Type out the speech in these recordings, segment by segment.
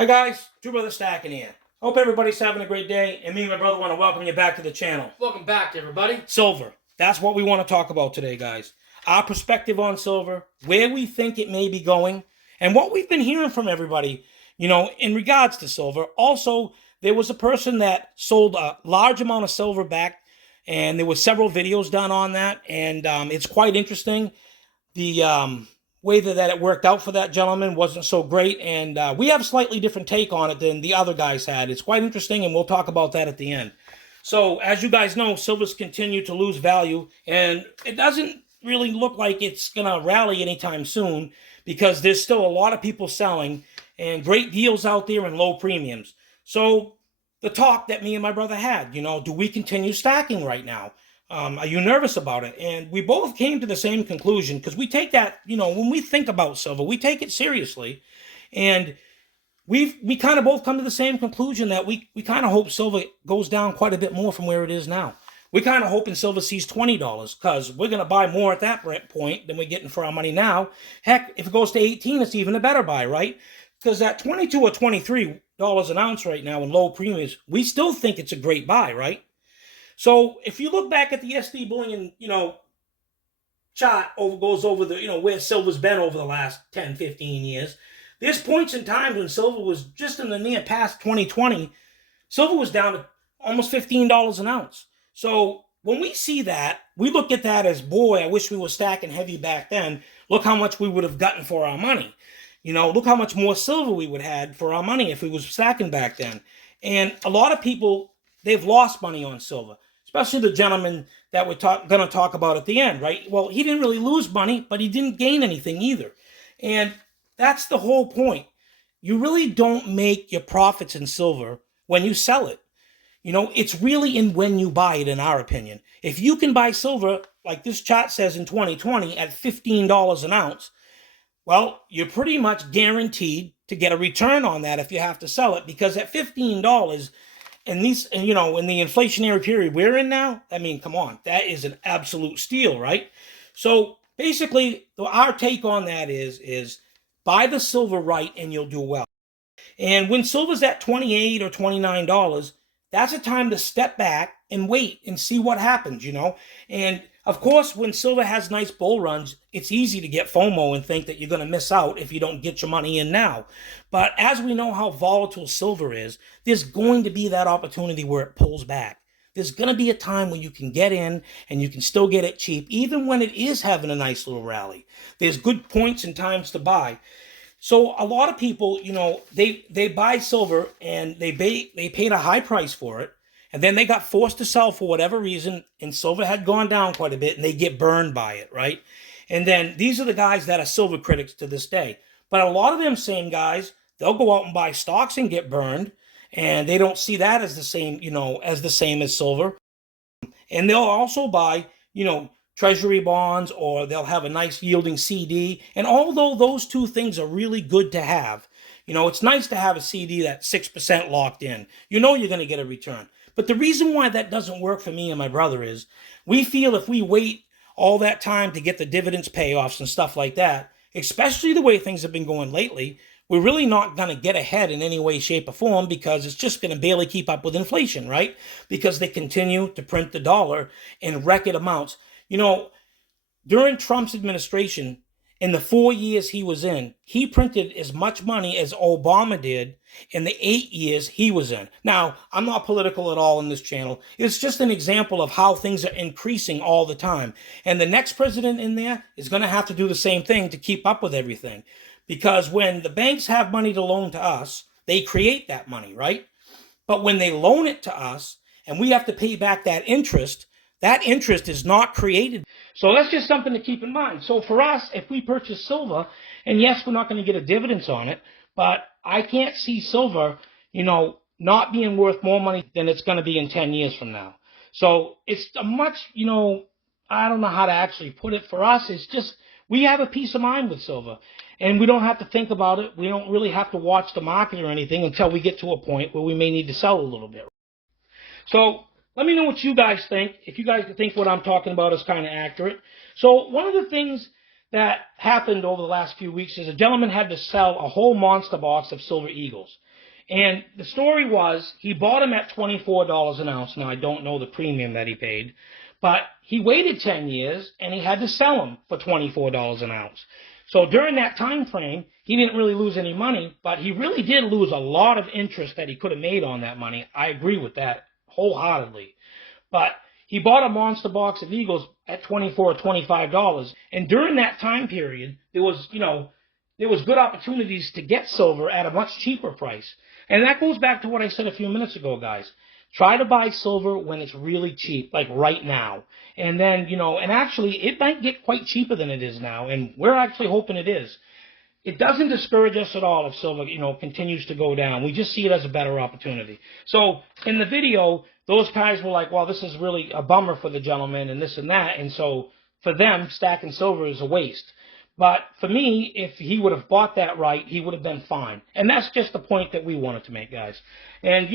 Hi guys, Two Brother Stacking here. Hope everybody's having a great day, and me and my brother want to welcome you back to the channel. Welcome back, everybody. Silver. That's what we want to talk about today, guys. Our perspective on silver, where we think it may be going, and what we've been hearing from everybody, in regards to silver. Also, there was a person that sold a large amount of silver back, and there were several videos done on that, and it's quite interesting. The way that it worked out for that gentleman wasn't so great, and we have a slightly different take on it than the other guys had. It's quite interesting, and we'll talk about that at the end. So, as you guys know, silver's continued to lose value, and it doesn't really look like it's going to rally anytime soon because there's still a lot of people selling and great deals out there and low premiums. So, the talk that me and my brother had, do we continue stacking right now? Are you nervous about it? And we both came to the same conclusion because we take that, when we think about silver, we take it seriously. And we kind of both come to the same conclusion that we kind of hope silver goes down quite a bit more from where it is now. We kind of hoping silver sees $20 because we're going to buy more at that point than we're getting for our money now. Heck, if it goes to 18, it's even a better buy, right? Because at 22 or $23 an ounce right now in low premiums, we still think it's a great buy, right? So if you look back at the SD bullion, chart goes over the, where silver's been over the last 10, 15 years, there's points in time when silver was just in the near past 2020, silver was down to almost $15 an ounce. So when we see that, we look at that as, boy, I wish we were stacking heavy back then. Look how much we would have gotten for our money. Look how much more silver we would have had for our money if we was stacking back then. And a lot of people, they've lost money on silver. Especially the gentleman that we're going to talk about at the end, right? Well, he didn't really lose money, but he didn't gain anything either. And that's the whole point. You really don't make your profits in silver when you sell it. It's really in when you buy it, in our opinion. If you can buy silver, like this chart says in 2020, at $15 an ounce, well, you're pretty much guaranteed to get a return on that if you have to sell it, because at $15, in the inflationary period we're in now, I mean, come on, that is an absolute steal, right? So basically, our take on that is buy the silver right and you'll do well. And when silver's at $28 or $29, that's a time to step back and wait and see what happens, And of course, when silver has nice bull runs, it's easy to get FOMO and think that you're going to miss out if you don't get your money in now. But as we know how volatile silver is, there's going to be that opportunity where it pulls back. There's going to be a time when you can get in and you can still get it cheap, even when it is having a nice little rally. There's good points and times to buy. So a lot of people, they buy silver and they paid a high price for it. And then they got forced to sell for whatever reason, and silver had gone down quite a bit, and they get burned by it, right? And then these are the guys that are silver critics to this day. But a lot of them same guys, they'll go out and buy stocks and get burned, and they don't see that as the same, as silver. And they'll also buy, treasury bonds, or they'll have a nice yielding CD. And although those two things are really good to have, it's nice to have a CD that's 6% locked in. You're going to get a return. But the reason why that doesn't work for me and my brother is we feel if we wait all that time to get the dividends payoffs and stuff like that, especially the way things have been going lately, we're really not going to get ahead in any way, shape, or form because it's just going to barely keep up with inflation, right? Because they continue to print the dollar in record amounts. During Trump's administration, in the 4 years he was in, he printed as much money as Obama did in the 8 years he was in. Now, I'm not political at all in this channel. It's just an example of how things are increasing all the time. And the next president in there is going to have to do the same thing to keep up with everything. Because when the banks have money to loan to us, they create that money, right? But when they loan it to us and we have to pay back that interest is not created. So that's just something to keep in mind. So for us, if we purchase silver, and yes, we're not going to get a dividends on it, but I can't see silver, not being worth more money than it's going to be in 10 years from now. So it's a much, I don't know how to actually put it. For us, it's just, we have a peace of mind with silver. And we don't have to think about it. We don't really have to watch the market or anything until we get to a point where we may need to sell a little bit. So let me know what you guys think, if you guys think what I'm talking about is kind of accurate. So one of the things that happened over the last few weeks is a gentleman had to sell a whole monster box of Silver Eagles. And the story was he bought them at $24 an ounce. Now, I don't know the premium that he paid, but he waited 10 years, and he had to sell them for $24 an ounce. So during that time frame, he didn't really lose any money, but he really did lose a lot of interest that he could have made on that money. I agree with that wholeheartedly. But he bought a monster box of Eagles at $24 or $25. And during that time period, there was good opportunities to get silver at a much cheaper price. And that goes back to what I said a few minutes ago, guys. Try to buy silver when it's really cheap, like right now. And then, and actually it might get quite cheaper than it is now. And we're actually hoping it is. It doesn't discourage us at all if silver, continues to go down. We just see it as a better opportunity. So in the video, those guys were like, well, this is really a bummer for the gentleman and this and that. And so for them, stacking silver is a waste. But for me, if he would have bought that right, he would have been fine. And that's just the point that we wanted to make, guys. And,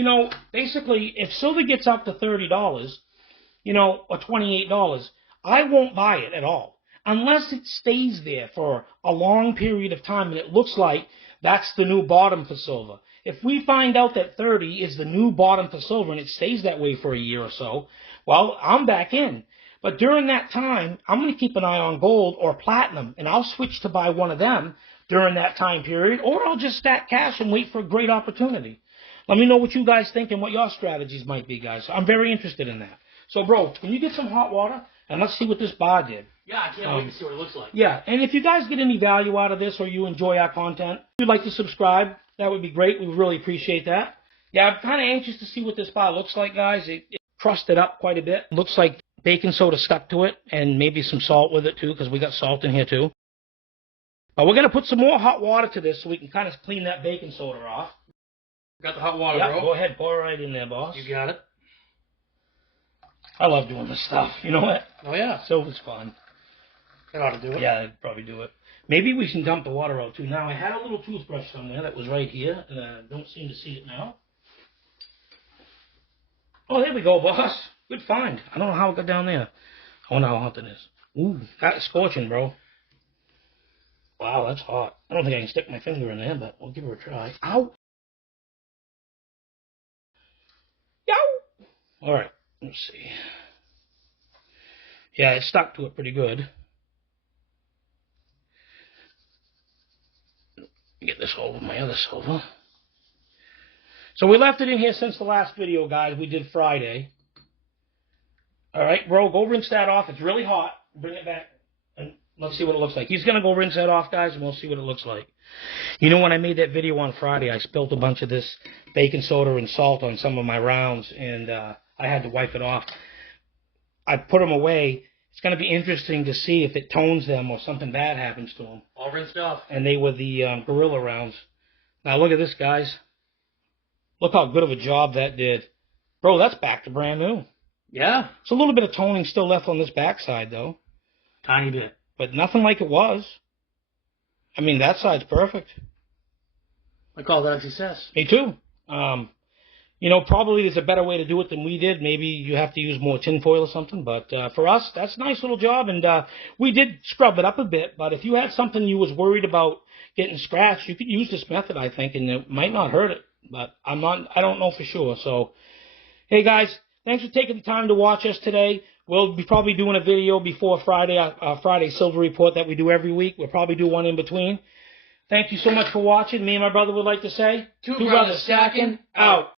basically, if silver gets up to $30, or $28, I won't buy it at all. Unless it stays there for a long period of time and it looks like that's the new bottom for silver. If we find out that 30 is the new bottom for silver and it stays that way for a year or so, well, I'm back in. But during that time, I'm going to keep an eye on gold or platinum, and I'll switch to buy one of them during that time period, or I'll just stack cash and wait for a great opportunity. Let me know what you guys think and what your strategies might be, guys. I'm very interested in that. So, bro, can you get some hot water? And let's see what this bar did. Yeah, I can't wait to see what it looks like. Yeah, and if you guys get any value out of this or you enjoy our content, if you'd like to subscribe, that would be great. We would really appreciate that. Yeah, I'm kind of anxious to see what this bar looks like, guys. It crusted up quite a bit. Looks like baking soda stuck to it, and maybe some salt with it, too, because we got salt in here, too. But we're going to put some more hot water to this so we can kind of clean that baking soda off. Got the hot water, Yeah, bro? Go ahead. Pour it right in there, boss. You got it. I love doing this stuff. You know what? Oh, yeah. Silver's fun. That ought to do it. Yeah, I'd probably do it. Maybe we can dump the water out, too. Now, I had a little toothbrush somewhere that was right here, and I don't seem to see it now. Oh, there we go, boss. Good find. I don't know how it got down there. I wonder how hot it is. Ooh, that's scorching, bro. Wow, that's hot. I don't think I can stick my finger in there, but we'll give her a try. Ow! Yow! All right, let's see. Yeah, it stuck to it pretty good. Get this over my other silver. So we left it in here since the last video, guys. We did Friday. All right, bro, go rinse that off. It's really hot. Bring it back, and let's see what it looks like. He's going to go rinse that off, guys, and we'll see what it looks like. When I made that video on Friday, I spilled a bunch of this baking soda and salt on some of my rounds, and I had to wipe it off. I put them away. It's going to be interesting to see if it tones them or something bad happens to them. All rinsed off. And they were the Gorilla rounds. Now, look at this, guys. Look how good of a job that did. Bro, that's back to brand new. Yeah. It's a little bit of toning still left on this backside, though. Tiny bit. But nothing like it was. I mean, that side's perfect. I call that a success. Me too. Probably there's a better way to do it than we did. Maybe you have to use more tinfoil or something. But for us, that's a nice little job. And we did scrub it up a bit. But if you had something you was worried about getting scratched, you could use this method, I think, and it might not hurt it. But I don't know for sure. So, hey, guys. Thanks for taking the time to watch us today. We'll be probably doing a video before Friday, our Friday Silver Report that we do every week. We'll probably do one in between. Thank you so much for watching. Me and my brother would like to say, Two brothers stacking, out.